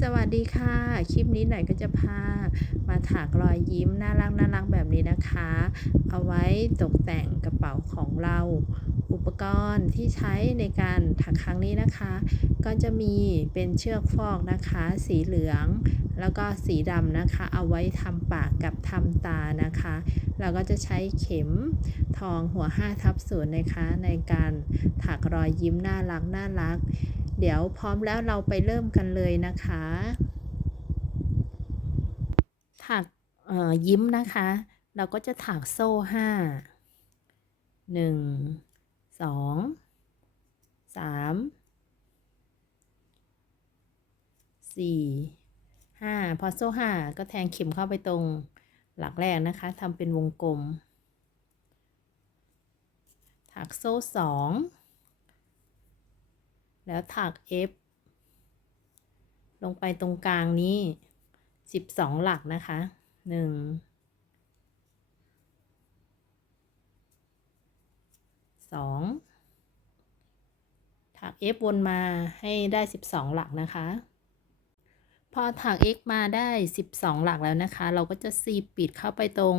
สวัสดีค่ะ คลิปนี้หน่อยก็จะพามาถักรอยยิ้มน่ารักน่ารักแบบนี้นะคะ เอาไว้ตกแต่งกระเป๋าของเรา อุปกรณ์ที่ใช้ในการถักครั้งนี้นะคะ ก็จะมีเป็นเชือกฟอกนะคะ สีเหลือง แล้วก็สีดำนะคะ เอาไว้ทำปากกับทำตานะคะ เราก็จะใช้เข็มทองหัว5ทับศูนย์นะคะ ในการถักรอยยิ้มน่ารักน่ารัก เดี๋ยวพร้อมแล้วเราไปเริ่มกันเลยนะคะถักยิ้มนะคะ เราก็จะถักโซ่ห้าหนึ่งสองสามสี่ห้าพอโซ่ห้าก็แทงเข็มเข้าไปตรงหลักแรกนะคะทำเป็นวงกลม ถักโซ่สอง แล้วถัก F ลงไปตรงกลางนี้ 12 หลักนะคะ 1 2 ถัก F วนมาให้ได้ 12 หลักนะคะ พอถัก X มาได้ 12 หลักแล้วนะคะ เราก็จะซีปิดเข้าไปตรง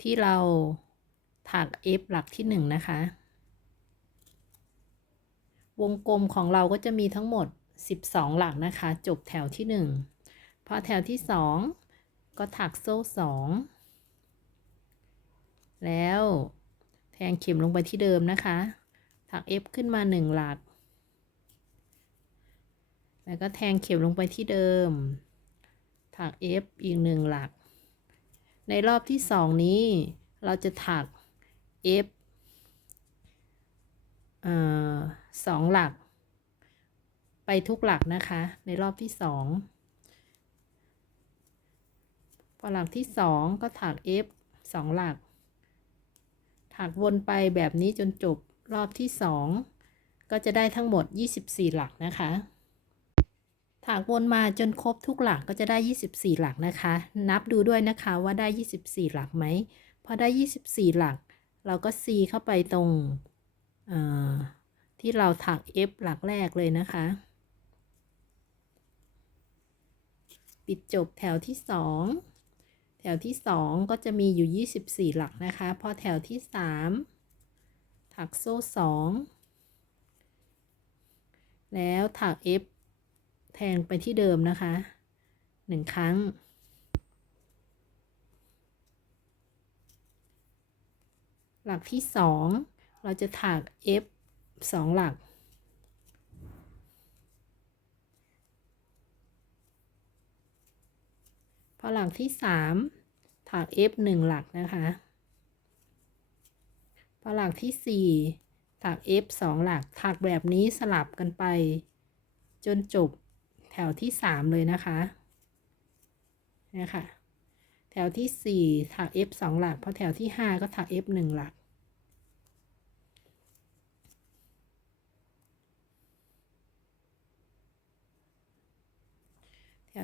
ที่เราถัก F หลักที่ 1 นะคะ วงกลมของเราก็จะมีทั้งหมด 12 หลักนะคะ จบแถวที่ 1 พอแถวที่ 2 ก็ถักโซ่ 2 แล้วแทงเข็มลงไปที่เดิมนะคะ ถัก F ขึ้นมา 1 หลัก แล้วก็แทงเข็มลงไปที่เดิม ถัก F อีก 1 หลัก ในรอบที่ 2 นี้เราจะถัก F สองหลัก ไปทุกหลักนะคะ ในรอบที่สองพอหลักที่สองก็ถัก F สองหลัก ถักวนไปแบบนี้จนจบรอบที่สองก็จะได้ทั้งหมด 24 หลักนะคะ ถักวนมาจนครบทุกหลักก็จะได้ 24 หลักนะคะ นับดูด้วยนะคะว่าได้ 24 หลักไหมพอได้ 24 หลัก เราก็ซีเข้าไปตรง ที่เราถัก F หลักแรกเลยนะคะ ปิดจบแถวที่ 2 แถวที่ 2 ก็จะมีอยู่ 24 หลักนะคะ พอแถวที่ 3 ถักโซ่ 2 แล้วถัก F แทงไปที่เดิมนะคะ 1 ครั้งหลักที่ 2 เราจะถัก F สองหลัก พอหลักที่สามถัก F หนึ่งหลักนะคะ พอหลักที่สี่ถัก F สองหลัก ถักแบบนี้สลับกันไป จนจบแถวที่สามเลยนะคะนี่ค่ะแถวที่สี่ถัก F สองหลัก พอแถวที่ห้าก็ถัก F หนึ่งหลัก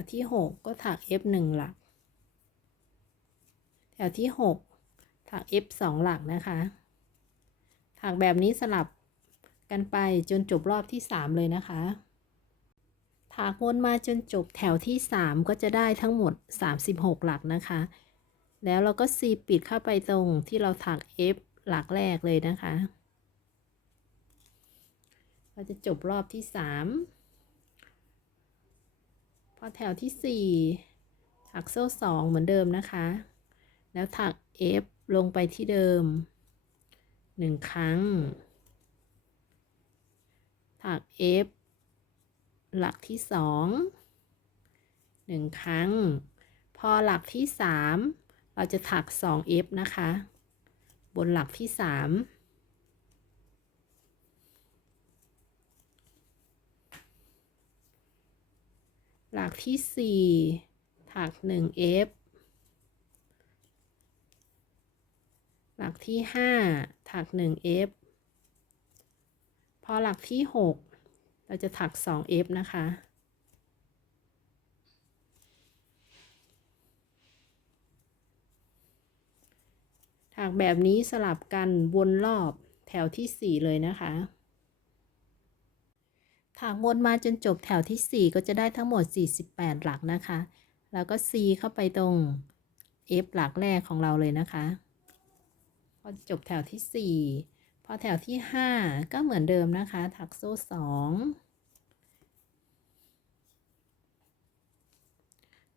วที่ 6 ก็ถัก F 1 หลัก แถวที่ 6 ถัก F 2 หลักนะคะ ถักแบบนี้สลับกันไปจนจบรอบที่ 3 เลยนะคะ ถักวนมาจนจบแถวที่ 3 ก็จะได้ทั้งหมด 36 หลักนะคะ แล้วเราก็ซีปิดเข้าไปตรงที่เราถัก F หลักแรกเลยนะคะ เราจะจบรอบที่ 3 พอแถวที่สี่ถักโซ่สองเหมือนเดิมนะคะ แล้วถัก F ลงไปที่เดิมหนึ่งครั้ง ถัก F หลักที่สองหนึ่งครั้ง พอหลักที่สามเราจะถัก 2F นะคะ บนหลักที่สาม หลักที่4ถัก 1F หลักที่5ถัก 1F พอหลักที่6เราจะถัก 2F นะคะถักแบบนี้สลับกันวนรอบแถวที่4เลยนะคะ ถากวนมาจนจบแถวที่ 4 ก็จะได้ทั้งหมด 48 หลักนะคะ แล้วก็ C เข้าไปตรง F หลักแรกของเราเลยนะคะ พอจบแถวที่ 4 พอแถวที่ 5 ก็เหมือนเดิมนะคะ ถักโซ่ 2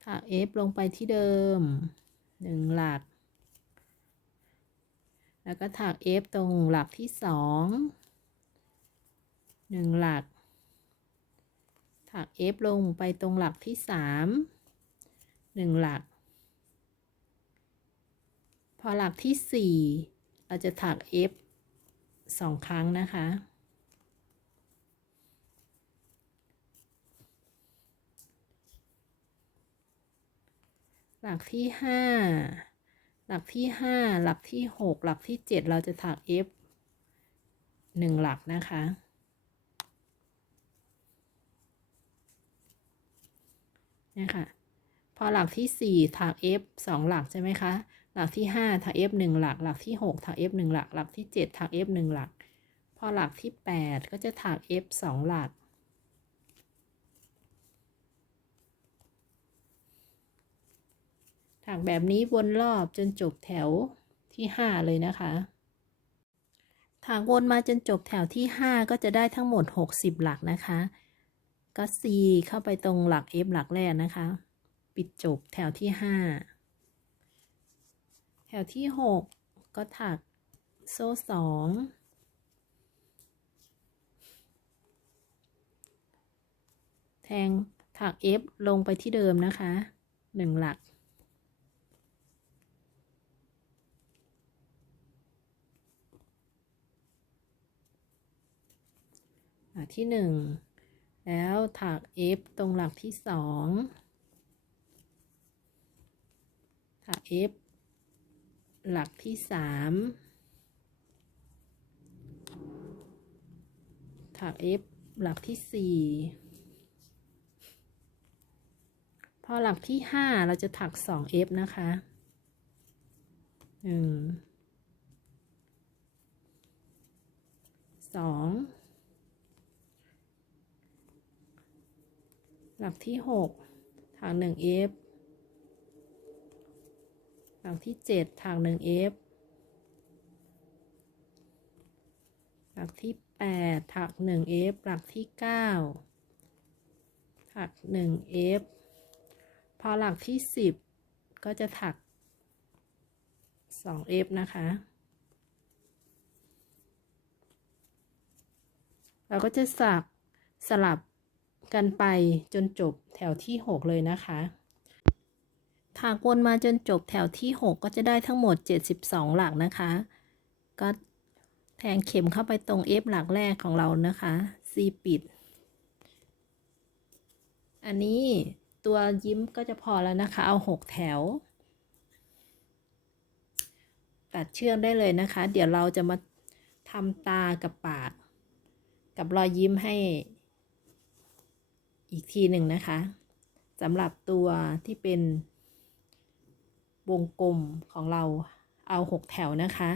ถัก F ลงไปที่เดิม 1 หลัก แล้วก็ถัก F ตรงหลักที่ 2 1 หลัก ถัก F ลงไปตรงหลักที่ 3 1 หลัก พอหลักที่ 4 เราจะถัก F 2 ครั้งนะคะ หลักที่ 5 หลักที่ 5 หลักที่ 6 หลักที่ 7 เราจะถัก F 1 หลักนะคะ นี่ยค่ะ พอหลักที่ 4 ถัก F 2 หลักใช่ไหมคะ หลักที่ 5 ถัก F 1 หลัก หลักที่ 6 ถัก F 1 หลัก หลักที่ 7 ถัก F 1 หลัก พอหลักที่ 8 ก็จะถัก F 2 หลัก ถักแบบนี้วนรอบจนจบแถวที่ 5 เลยนะคะถักวนมาจนจบแถวที่ 5 ก็จะได้ทั้งหมด 60 หลักนะคะ ก็ C เข้าไปตรงหลัก F หลักแรกนะคะ ปิดจบแถวที่ 5 แถวที่ 6 ก็ถักโซ่2แทงถัก F ลงไปที่เดิมนะคะ 1 หลัก หลักที่ 1 แล้วถัก F ตรงหลักที่2ถัก F หลักที่3ถัก F หลักที่4พอหลักที่5เราจะถัก2 F นะคะหนึ่งสอง หลักที่6ถัก1 F หลักที่7ถัก1 F หลักที่ 8 ถัก 1 F หลักที่ 9 ถัก 1 F พอหลักที่ 10 ก็จะถัก 2 F นะคะ เราก็จะสักสลับ กันไปจนจบแถวที่ 6 เลยนะคะถากวนมาจนจบแถวที่ 6 ก็จะได้ทั้งหมด 72 หลักนะคะ ก็แทงเข็มเข้าไปตรง F หลักแรกของเรานะคะ C ปิด อันนี้ตัวยิ้มก็จะพอแล้วนะคะ เอา 6 แถว ตัดเชือกได้เลยนะคะ เดี๋ยวเราจะมาทำตากับปาก กับรอยยิ้มให้ อีกทีหนึ่งนะคะสำหรับตัวที่เป็นวงกลมของเราเอา 6 แถวนะคะ